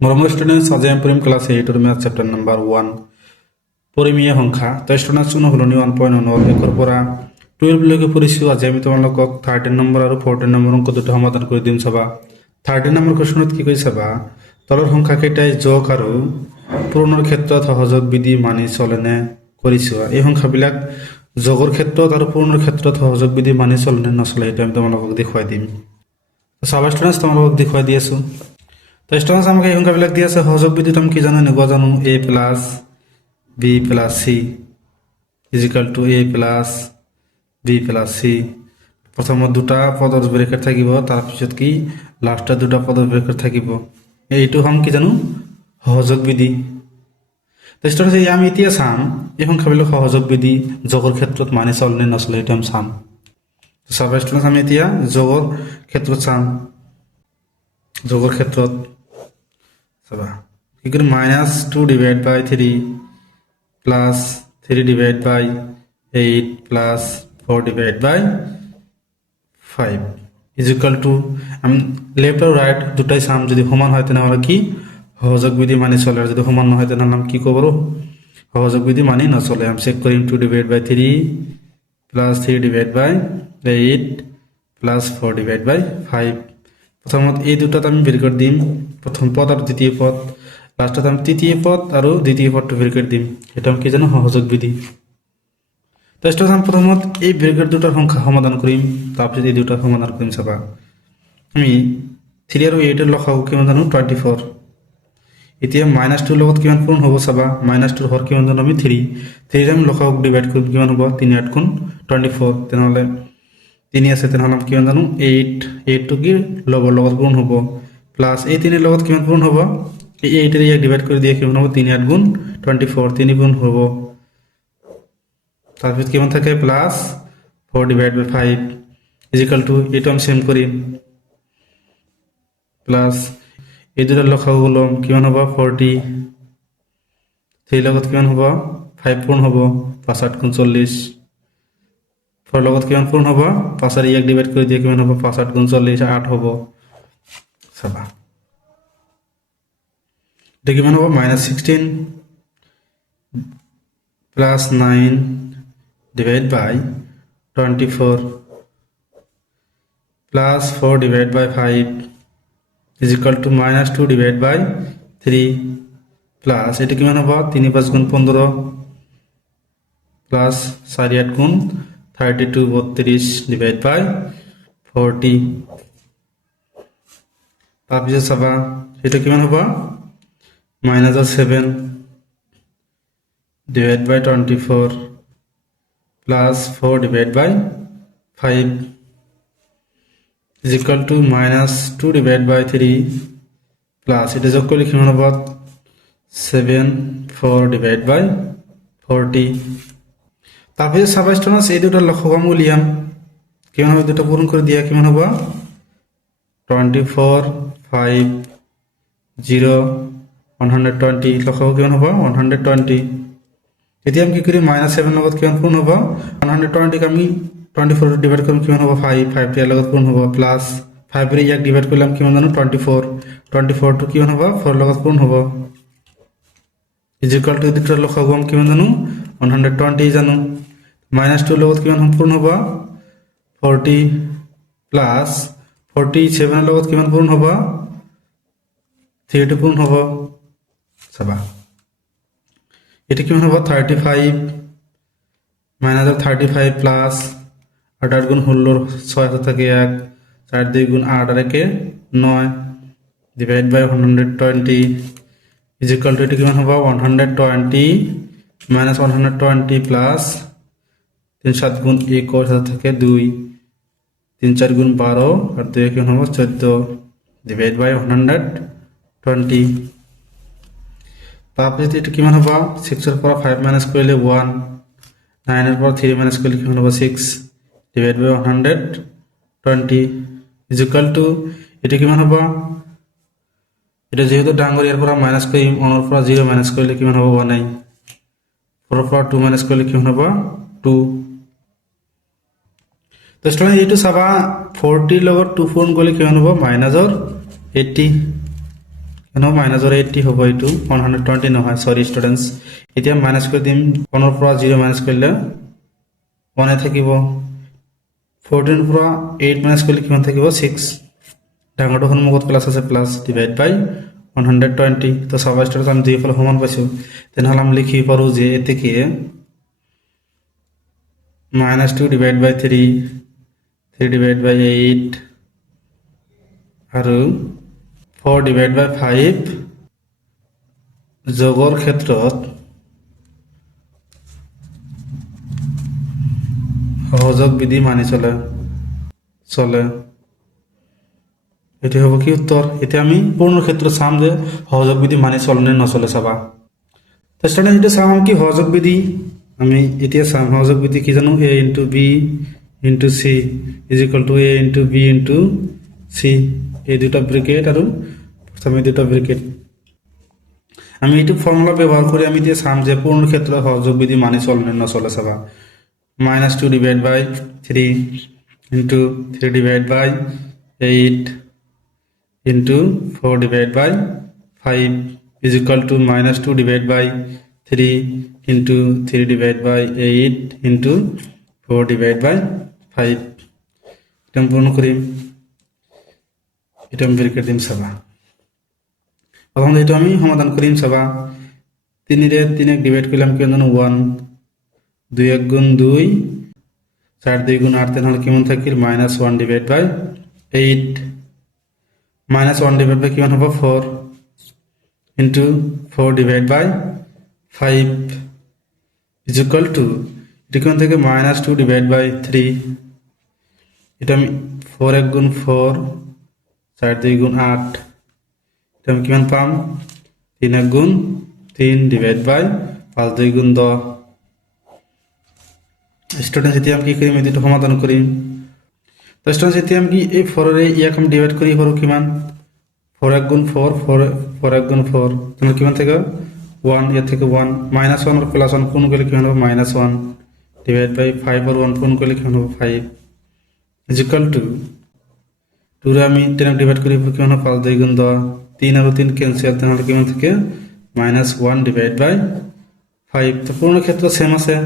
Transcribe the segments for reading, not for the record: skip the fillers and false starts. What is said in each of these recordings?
মৰমৰ ষ্টুডেণ্টছ আজি আমি পঢ়িম ক্লাছ 8 মেথ চেপ্টাৰ নাম্বাৰ 1 পৰিমেয় সংখ্যা তো ষ্টুডেণ্টছ হলনি 1.1 একৰ পৰা 12 লৈকে পঢ়িছোঁ আজি আমি তোমালোকক 13 নম্বৰ আৰু 14 নম্বৰ অংক দুটা সমাধান কৰি দিম চাবা 13 নম্বৰ কোৱেশ্যনত কি কৈছে চাবা তলৰ সংখ্যা কেইটাই যোগ আৰু পূৰণৰ ক্ষেত্ৰত সহযোগ বিধি মানি চলেনে কৰিছো এই সংখ্যাবিলাক যোগৰ ক্ষেত্ৰত আৰু পূৰণৰ ক্ষেত্ৰত সহযোগ বিধি মানি চলেনে নচলে এটা আমি তোমালোকক দেখুৱাই দিম চাবা ষ্টুডেণ্টছ তোমালোকক দেখুৱাই দি আছো তো স্টুডেন্টস আমাকে এই সংখ্যাবিলাক দিয়ে আছে সহযোগ বিধিত আমি কি জানো এনেকুৱা জানো a plus b plus c is equal two a plus b plus c প্ৰথমত দুটা পদৰ ব্ৰেকেট থাকিব তাৰ পিছত কি লাষ্টত দুটা পদৰ ব্ৰেকেট থাকিব এইটো হম কি জানো সহযোগ বিধি তো স্টুডেন্টস আমি এতিয়া চাম এই সংখ্যাবিলাক সহযোগ বিধি যোগৰ ক্ষেত্ৰত মানি চলে নে নচলে এটা আমি চাম তো চাবা স্টুডেন্টস আমি এতিয়া যোগৰ ক্ষেত্ৰত চাম যোগৰ ক্ষেত্ৰত চাবা কি করে -2 divide by 3 plus 3 divide by 8 plus 4 divide by 5 is equal to আমি লেফট আর রাইট দুটাই সাম যদি সমান হয় তাহলে কি সহযোগ বিধি মানি চলে আর যদি সমান নহয় তাহলে আমি কি করব সহযোগ বিধি মানি নচলে আমি check Karim 2 divide by 3 plus 3 divide by 8 plus 4 divide by 5 প্রথমত এই দুটাত আমি বের করে দিম প্রথম পদ আর দ্বিতীয় পদ লাস্টত আমি তৃতীয় পদ আর দ্বিতীয় পদটা বের করে দিম এটা আমি কি জানো সহযোগ বিধি তো স্টুডেন্টস আমি প্রথমত এই ব্রেকেট দুটার সংখ্যা সমাধান করিম তারপর এই দুটার সমাধান করিম চাবা আমি 3 আর 8 এর লসাগু কিমান জানো 24 এতিয়া -2 লগত কিমান পূৰণ হ'ব চাবা -2 হৰ কিমান জানো আমি 3 3 আমি লসাগু ডিভাইড কৰিম কিমান হ'ব 3 8 গুণ 24 তেনেহলে 3 আছে তেনেহলে আমি কিমান জানো 8 টু কি লগৰ লগত পূৰণ হ'ব প্লাস এই 3 এৰ লগত কিমান পূৰণ হ'ব এই 8 এর ইয়াক ডিভাইড করে দিয়ে কিমান হ'ব 3 8 গুণ 24 3 গুণ হ'ব তারপর কিমান থাকে plus 4 divide by 5 is equal to এটা আমি সেম করি প্লাস এই দুটার লসাগু হলো কিমান হ'ব 40 3 লগত কিমান হ'ব 5 পূৰণ হ'ব 5 8 গুণ 40 4 লগত কিমান পূৰণ হ'ব 5 আর ইয়াক ডিভাইড করে দিয়ে কিমান হ'ব 5 8 গুণ 40 8 হ'ব চাবা এটা কিমান হ'ব -16 plus 9 divide by 24 plus 4 divide by 5 is equal to -2 divide by 3 plus এটা কিমান হ'ব 3 5 গুণ 15 প্লাস 4 8 গুণ 32 32 ডিভাইড বাই 40 তাৰপিছত চাবা এটা কিমান হ'ব -7 divided by 24 plus 4 divided by 5 is equal to -2 divided by 3 plus it is equal to 7 4 divided by 40 তারপরে সাবা স্টুডেন্টস এই দুটো লসাগু আমি উলিয়াম কিমান হবে দুটো পূরণ করে দিয়া কিমান হবে 24 5 0 120 লসাগু কিমান হ'ব 120 এতিয়া আমি কি করি -7 লগত কিমান পূৰণ হ'ব 120 আমি 24 ডিভাইড কৰিম কিমান হ'ব 5 5 এৰ লগত পূৰণ হ'ব প্লাস 5 এর ইয়াক ডিভাইড করলাম কিমান জানো 24 24 টু কিমান হ'ব 4 লগত পূৰণ হ'ব ইজ ইকুয়াল টু দুটাৰ লসাগু আমি কিমান জানো 120 জানো -2 লগত কিমান পূৰণ হ'ব 40 প্লাস 47 এৰ লগত কিমান পূৰণ হ'ব 3 পূৰণ হ'ব চাবা এটা কিমান হ'ব 35 -35 প্লাস 8 8 গুণ 16 6 হাতে থাকে 1 4 2 গুণ 8 আর 1 9 divide by 120 is equal to এটা কিমান হ'ব 120 -120 প্লাস 3 7 গুণ 21 হাতে থাকে 2 3 4 গুণ 12 আর 2 কিমান হ'ব 14 ডিভাইড বাই 120 তারপরে এটা কিমান হ'ব 6 এর পৰা 5 মাইনাস কৰিলে 1 9 এৰ পৰা 3 মাইনাস কৰিলে কিমান হ'ব 6 divide by 120 is equal to এটা কিমান হ'ব এটা যেহেতু ডাঙৰ ইয়াৰ পৰা মাইনাস কৰিম 1 এৰ পৰা 0 মাইনাস কৰিলে কিমান হ'ব 1 নাই 4 এৰ পৰা 2 মাইনাস কৰিলে কিমান হ'ব 2 তো স্টুডেন্ট এইটো চাবা 40 লগত 2 পূৰণ কৰিলে কিমান হ'ব -80 এনেও মাইনাছৰ 80 হ'ব, এইটো 120 নহয়, সৰি ষ্টুডেণ্টছ। এতিয়া মাইনাছ কৰি দিম, 1 পৰা 0 মাইনাছ কৰিলে 1 থাকিব, 14 পৰা 8 মাইনাছ কৰিলে কিমান থাকিব 6, ডাঙৰটো সন্মুখত প্লাছ আছে, প্লাছ ডিভাইড বাই 120। তো চাবা ষ্টুডেণ্টছ আমি দুইফালে সমান পাইছোঁ, তেনেহ'লে আমি লিখিব পাৰোঁ যে এতেকে -2 ডিভাইড বাই 3 ডিভাইড বাই 8 আৰু 4 ডিভাইড বাই 5 যোগৰ ক্ষেত্ৰত সহযোগ বিধি মানি চলে। এটি হ'ব কি উত্তৰ। এতিয়া আমি পূৰ্ণৰ ক্ষেত্ৰত চাম যে সহযোগ বিধি মানি চলে নে নচলে চাবা। তো ষ্টুডেণ্ট এইটো চাম কি সহযোগ বিধি, আমি এতিয়া চাম সহযোগ বিধি কি জানো, a into b into c is equal two a into b into c, এই দুটা ব্রেকেট আৰু প্ৰথমে দুটা ব্ৰেকেট। আমি এইটো ফৰ্মুলা ব্যৱহাৰ কৰি আমি এতিয়া চাম যে পূৰ্ণৰ ক্ষেত্ৰত সহযোগ বিধি মানি চলে নে নচলে চাবা। -2 divide by 3 into 3 divide by 8 into 4 divided by 5 is equal to -2 divided by 3 into 3 divided by 8 into 4 divided by 5। এটা পূর্ণ করিম, এটা আমি ব্রেকেট দিম চাবা। প্রথম এটা আমি সমাধান করিম চাবা। 3 রে 3 ডিভাইড করলাম কি জানো 1, 2 1 গুণ 2, 4 2 গুণ 8, তাহলে কেমন থাকিল -1 ডিভাইড বাই 8, -1 ডিভাইড বাই কিমান হ'ব 4 into 4 divide by 5 is equal to এটা কিমান থেকে -2 ডিভাইড বাই 3, এটা আমি 4 1 গুণ 4, 4 2 গুণ 8, এটা আমি কিমান পাম 3 1 গুণ 3 ডিভাইড বাই 5 2 গুণ 10। স্টুডেন্ট এতিয়া আমি কি কৰিম, এইটো সমাধান কৰিম। তো স্টুডেন্ট এতিয়া আমি কি এই 4 ৰে ইয়াক আমি ডিভাইড কৰি পাৰো কিমান 4 1 গুণ 4, 4 1 গুণ 4, তাহলে কিমান থাকে 1, ইয়াত থেকে 1, -1 আর +1 পূর্ণ করলে কিমান হবে -1 ডিভাইড বাই 5 আর 1 পূর্ণ করলে কিমান হবে 5 ইজ ইকুয়াল টু 2 রে আমি 10 ডিভাইড করি কিমান হবে 5 2 গুণ 10, 3 আর 3 ক্যান্সেল, তাহলে কিমান থাকে -1 ডিভাইড বাই 5। তো পূর্ণ ক্ষেত্র সেম আছে,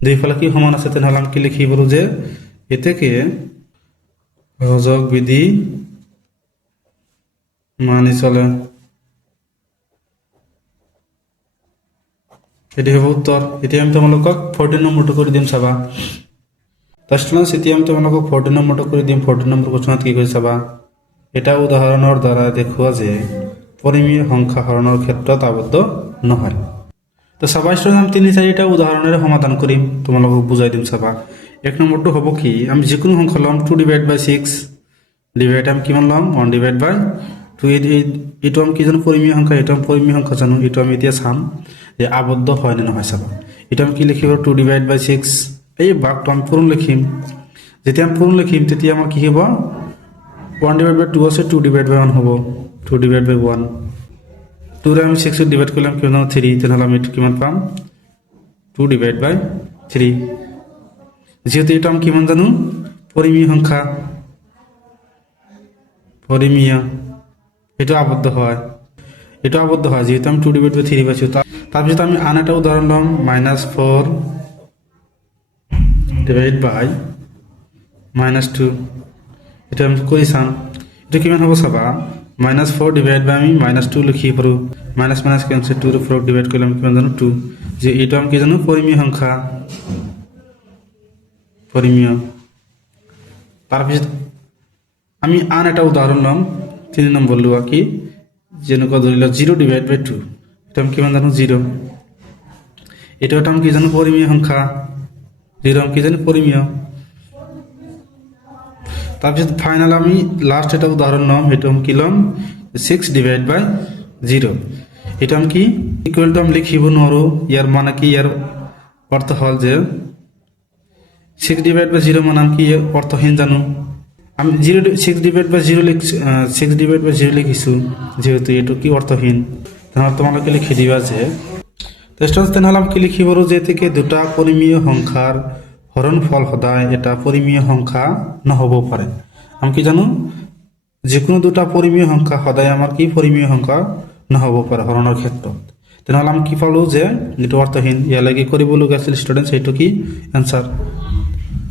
দুই ফালে কি সমান আছে, তাহলে আমি কি লিখি পারো যে এতেকে সহযোগ বিধি মানি চলে। এটি হবে উত্তর। এতিয়া আমি তোমালোকক 14 নম্বৰটো কৰি দিম চাবা। তো স্টুডেন্টস এতিয়া আমি তোমালোকক 14 নম্বৰটো কৰি দিম। 14 নম্বৰ কোৱেশ্যনত কি কৈছে চাবা। এটা উদাহৰণৰ দ্বাৰা দেখুওৱা যে পৰিমেয় সংখ্যা হৰণৰ ক্ষেত্ৰত আবদ্ধ নহয়। তো চাবা স্টুডেন্ট আমি 3-4টা উদাহৰণেৰে সমাধান কৰিম, তোমালোকক বুজাই দিম চাবা। 1 নম্বৰটো হ'ব কি, আমি যিকোনো সংখ্যা ল'ম 2 ডিভাইড বাই 6 ডিভাইড আমি কিমান ল'ম 1 ডিভাইড বাই 2। এইটো আমি কি জানো পৰিমেয় সংখ্যা, এইটো আমি পৰিমেয় সংখ্যা জানো, এইটো আমি এতিয়া চাম যে আবদ্ধ হয় নে নহয় চাবা। এটা আমি কি লিখিব 2 ডিভাইড বাই 6, এই ভাগটো আমি পূৰণ লিখিম। যেতিয়া আমি পূৰণ লিখিম তেতিয়া আমাৰ কি হ'ব 1 ডিভাইড বাই 2 আছে, 2 ডিভাইড বাই 1 হ'ব 2 ডিভাইড বাই 1। 2 রে আমি 6 ডিভাইড করলাম কিমান 3, তাহলে আমি কিমান পাম 2 ডিভাইড বাই 3। যেহেতু এটা আমি কিমান জানো পরিমেয় সংখ্যা, পরিমেয় এটা আবদ্ধ হয়, এটা আবদ্ধ হয় যেহেতু আমি 2 ডিভাইড বাই 3 পাইছো। তারপর আমি আন একটা উদাহরণ লম -4 ডিভাইড বাই -2, এটা আমি করি চাম। এটা কিমান হ'ব চাবা -4 ডিভাইড বাই আমি -2 লিখি পাৰো, মাইনাস মাইনাস ক্যান্সেল, 2 রে 4 ডিভাইড করলাম কিমান জানো 2, যে এটা আমি কি জানো পরিমেয় সংখ্যা, পরিমেয়। তারপর আমি আন একটা উদাহরণ লম 3 নম্বর লোৱা কি যেনেকুৱা ধৰিল 0 ডিভাইড বাই 2, এটা আমি কিমান জানো 0, এটা আমি কি জানো পরিমেয় সংখ্যা, 0 আমি কি জানো পরিমেয়। তারপর ফাইনাল আমি লাস্ট এটা উদাহরণ লম, এটা আমি কি লম 6 ডিভাইড বাই 0, এটা আমি কি ইকুয়াল টু আমি লিখিব নোৱাৰো, ইয়াৰ মানে কি ইয়াৰ অর্থ হল যে 6 ডিভাইড বাই 0 মানে আমি কি অর্থহীন জানো, আমি 6 ডিভাইড বাই 0 লিখিছো যেহেতু এটা কি অর্থহীন, তাহলে তোমালোকে লিখি দিবা যে তেনেহ'লে আমি কি লিখিব পাৰো যে থেকে দুটা পৰিমেয় সংখ্যাৰ হৰণ ফল সদায় এটা পৰিমেয় সংখ্যা নহ'ব পাৰে। আমি কি জানো যিকোনো দুটা পৰিমেয় সংখ্যা সদায় আমাৰ কি পৰিমেয় সংখ্যা নহ'ব পাৰে হৰণৰ ক্ষেত্ৰত। তেনেহ'লে আমি কি পালোঁ যে যিটো অৰ্থহীন ইয়ালৈ কি কৰিবলগীয়া আছিল ষ্টুডেণ্টছ, সেইটো কি এনচাৰ।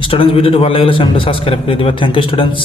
ষ্টুডেণ্টছ ভিডিঅ'টো ভাল লাগিলে চেনেলটো ছাবস্ক্ৰাইব কৰি দিবা। Thank you students.